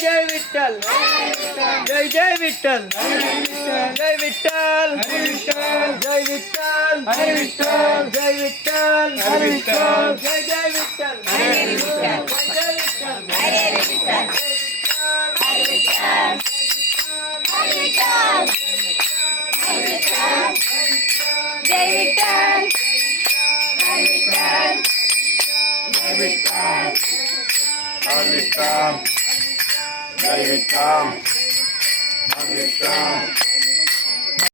जय विठ्ठल जय जय विठ्ठल जय विठ्ठल जय विठ्ठल जय विठ्ठल जय विठ्ठल जय विठ्ठल जय जय विठ्ठल जय विठ्ठल जय विठ्ठल जय विठ्ठल जय विठ्ठल जय विठ्ठल